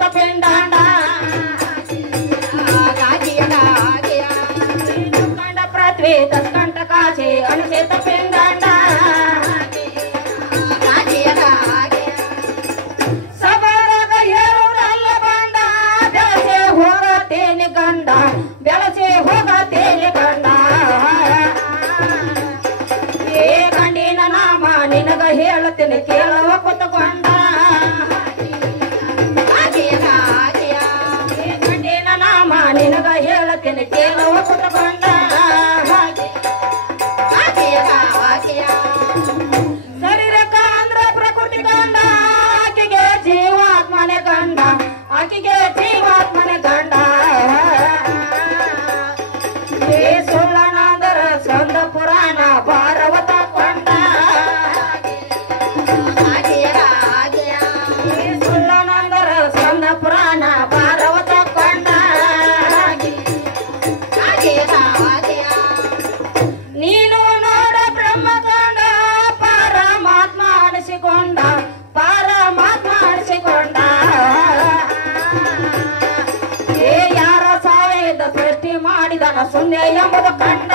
ಅಣುಸೇತ ಪಿಂಡಾಂಡ ಕಂಡ ಪೃಥ್ವಿ ತತ್ಕಂಟಕಾಚೆ ಅಣುಸೇತ ಪಿಂಡಾಂಡ ಸಬರಾಗ ಹೇಳುವುದಲ್ಲ ಬಂಡ ಬೆಳಸೆ ಹೋಗತೇನೆ ಗಂಡ ಬೆಳಸೆ ಹೋಗತೇನೆ ಗಂಡ ಏ ಗಂಡಿನ ನಾಮ ನಿನಗ ಹೇಳುತ್ತೇನೆ ಕೇಳುವ ಕುತುಕೊಂಡ ಗಂಡಿನ ನಾಮ ನಿನಗ ಹೇಳುತ್ತೇನೆ ಕೇಳುವ ಕುತುಕೊಂಡ ಶರೀರಕ್ಕ ಅಂದ್ರ ಪ್ರಕೃತಿ ಗಂಡ ಆಕೆಗೆ ಜೀವಾತ್ಮನೆ ಗಂಡ ಆಕೆಗೆ ಜೀವಾತ್ಮನೆ ಗಂಡ ಏ ಸುಳ್ಳನಾದರ ಸಂದ ಪುರಾಣ ಭಾರವತ ಕೊಂಡ ಸುಳ್ಳನಾದರ ಸಂದ ಪುರಾಣ ಭಾರವತ ಕೊಂಡ ನೀನು ನೋಡ ಬ್ರಹ್ಮಕಾಂಡ ಪರಮಾತ್ಮ ಅನಿಸಿಕೊಂಡ ಪರಮಾತ್ಮ ಅನಿಸಿಕೊಂಡ ಏ ಯಾರ ಸಾವಿದ ಸೃಷ್ಟಿ ಮಾಡಿದನ ಶೂನ್ಯ ಎಂಬುದು ಕಂಡ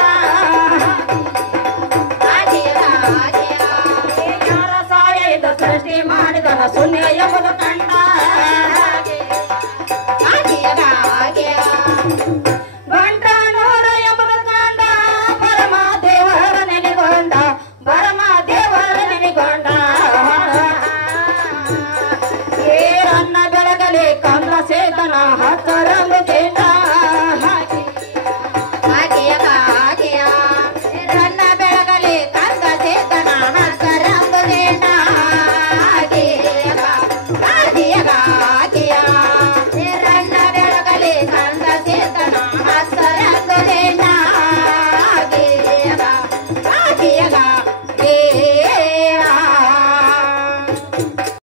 ಯಾರ ಸಾವಿದ ಸೃಷ್ಟಿ ಮಾಡಿದನ ಶೂನ್ಯ ಎಂಬುದು ಕಂಡ ಗಂಟನೂರ ಎಂಬುದು ಕಂಡ ಪರಮ ದೇವರ ನೆನೆಗೊಂಡ ಪರಮ ದೇವರ ನೆನೆಗೊಂಡ ಏ ಅನ್ನ ಬೆಳಗಲಿ ಕಂದ ಸೇತನ ಹತ್ತರಂದು ಕೇಂದ್ರ